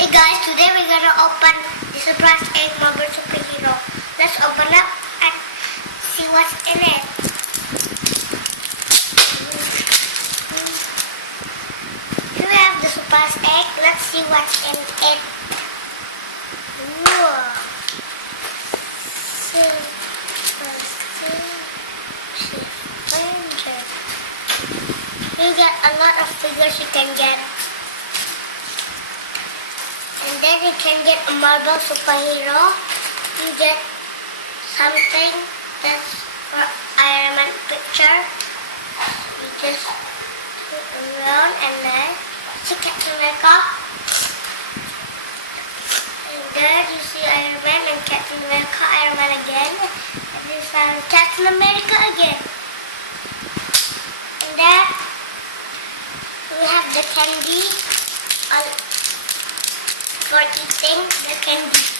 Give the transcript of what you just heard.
Hey guys, today we're gonna open the surprise egg Marvel superhero. Let's open up and see what's in it. Here we have the surprise egg. Let's see what's in it. Whoa. You get a lot of figures you can get. And then you can get a Marvel superhero. You get something that's for Iron Man picture. You just put around and then see Captain America. And then you see Iron Man and Captain America, Iron Man again. And this time Captain America again. And then we have the candy. For eating the candy.